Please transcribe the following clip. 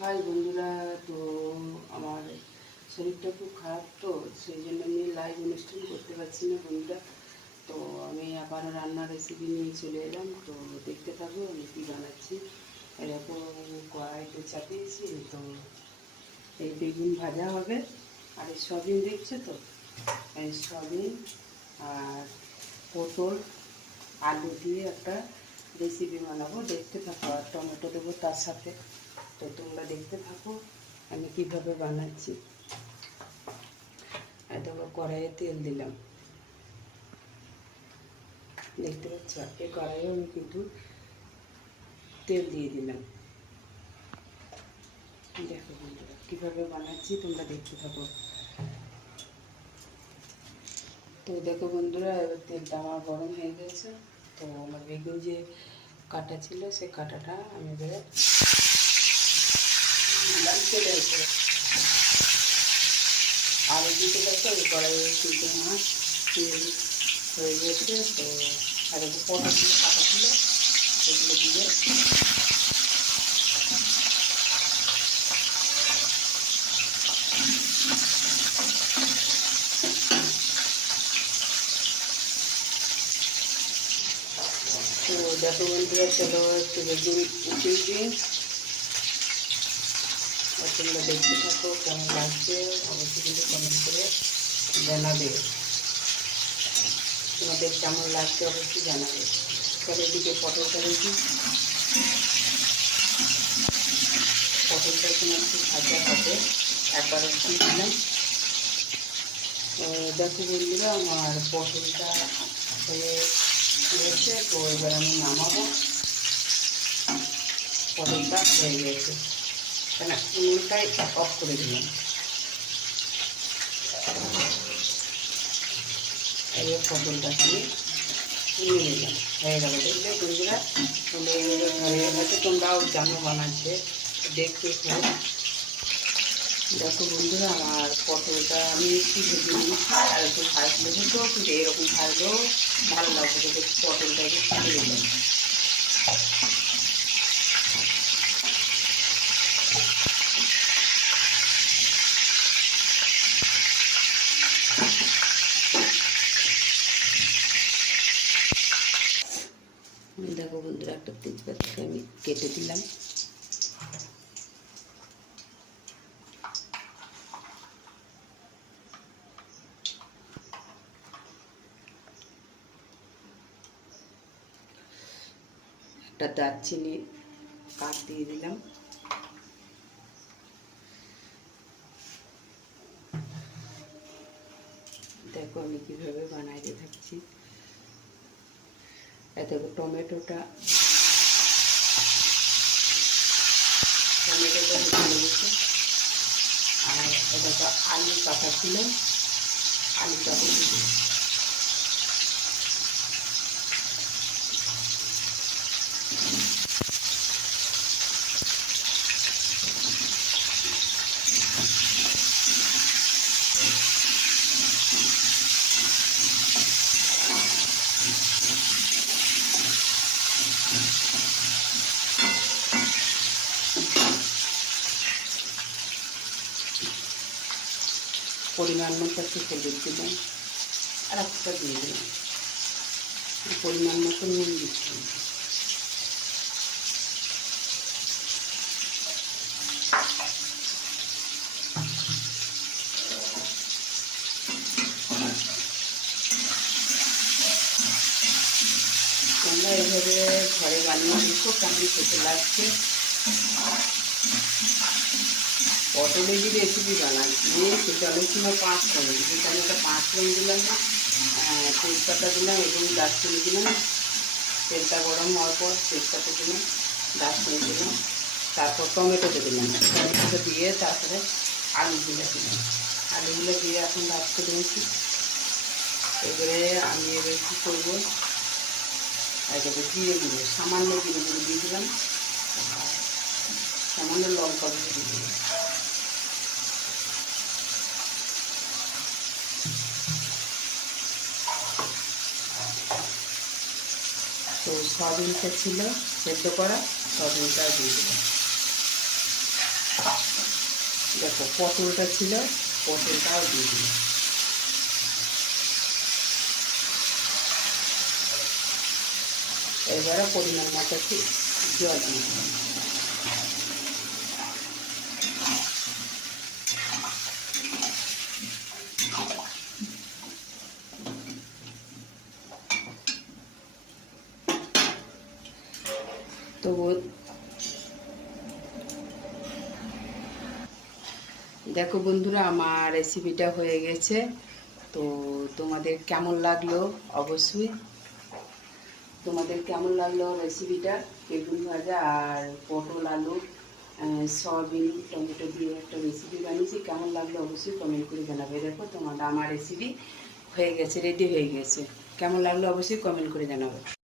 High বন্ধুরা। তো আমার শরীরটা খুব খারাপ, তো সেই জন্য আমি লাইভ অনুষ্ঠান করতে পারছি না বন্ধুরা। তো আমি আবারও রান্নার রেসিপি নিয়ে চলে এলাম, তো দেখতে থাকবো আমি কী বানাচ্ছি। এরকম কড়াইতে চাপিয়েছি, তো এই বেগুন ভাজা হবে। আর এই সয়াবিন দেখছো তো, এই সয়াবিন আর পটল আলু দিয়ে একটা রেসিপি বানাবো, দেখতে থাকো। আর টমেটো দেবো তার সাথে। তো তোমরা দেখতে থাকো আমি কীভাবে বানাচ্ছি। আর দেখো কড়াইয়ে তেল দিলাম, দেখতে পাচ্ছ। এই কড়াইয়েও আমি কিন্তু তেল দিয়ে দিলাম। দেখো বন্ধুরা কীভাবে বানাচ্ছি, তোমরা দেখতে থাকো। তো দেখো বন্ধুরা, এবার তেলটা আমার গরম হয়ে গেছে। তো আমার বেগুন যে কাটা ছিল সে কাটাটা আমি এবারে দিলাম তেলের উপরে। আলু দিতে পারছো ওই কড়াইয়ে তিনটে মাছ তেল হয়ে গেছে। তো আর একটু পটলগুলো কাটা ছিল সেগুলো দিয়ে তো দেখো বন্ধুরা, চলো একটু বেগুন উঠিয়ে দিয়ে তোমরা দেখতে থাকো কেমন লাগছে। অবশ্যই কিন্তু কমেন্ট করে জানাবে তোমাদের কেমন লাগছে, অবশ্যই জানাবে। চলো এদিকে পটলটা রেখি, পটলটা তোমার একটু ভাজা হবে। একবার দিয়ে দিলাম। দেখো বন্ধুরা, আমার পটলটা হয়ে গেছে। তো এবার আমি নামাবো। পটলটা হয়ে গেছে, কেন উনুনটাই অফ করে দিলাম। এই পটলটা আমি নিয়ে নিলাম, হয়ে গেল। দেখলে বন্ধুরা, তোমরা এইভাবে ঘরে হয়তো তোমরাও জানো বানাচ্ছে, দেখতে খুব। দেখো বন্ধুরা, আমার পটলটা আমি একটু ভেজে নিয়েছি, আর একটু ভাজলে হতো, কিন্তু এরকম ভাজলেও ভালো লাগবে। কিন্তু পটলটা একটু ফুটে দিলাম। দেখো বন্ধুরা, একটা তেজপাতাকে আমি কেটে দিলাম। একটা দারচিনি কাঠ দিয়ে দিলাম। দেখো আমি কীভাবে বানাইতে থাকছি। দেখো টমেটোটা ঢুকে গেছে। আর এটা আলু কাটা ছিল, আলু কাটা দিয়ে পরিমাণ মতো একটু হলুদ দিলাম, আর একটা দিয়ে দিলাম। পরিমাণ মতো নুন দিচ্ছি। তোমরা এইভাবে ঘরে বানিয়ে দেখো কেমন খেতে লাগছে। পটলের যে রেসিপি বানাচ্ছি সেটা অনেক সময় 5 ফোড়ন, যেখানে একটা 5 ফোড়ন দিলাম না, তেজপাতা দিলাম এবং দারচিনি দিলাম। তেলটা গরম হওয়ার পর তেজপাতা দিলাম, দারচিনি দিলাম, তারপর টমেটোটা দিলাম। টমেটোটা দিয়ে তারপরে আলুগুলো দিলাম। আলুগুলো দিয়ে এখন ভাজতে দিয়েছি। এবারে আমি এবার কী করবো, এটাকে জিরে গুঁড়ো, সামান্য জিরে গুঁড়ো দিয়ে দিলাম, সামান্য লঙ্কা গুঁড়ো দিয়ে দিলাম। তো সয়াবিনটা ছিল সেদ্ধ করা, সয়াবিনটা দিয়ে দিলাম। দেখো পটলটা ছিল, পটলটাও দিয়ে দিই। এবারে পরিমাণ মতো একটু জল দিয়ে দিই। তো দেখো বন্ধুরা, আমার রেসিপিটা হয়ে গেছে। তো তোমাদের কেমন লাগলো রেসিপিটা? বেগুন ভাজা আর পটল আলু সয়াবিন টমেটো দিয়ে একটা রেসিপি বানিয়েছি। কেমন লাগলো অবশ্যই কমেন্ট করে জানাবে। দেখো আমার রেসিপি হয়ে গেছে, রেডি হয়ে গেছে। কেমন লাগলো অবশ্যই কমেন্ট করে জানাবে।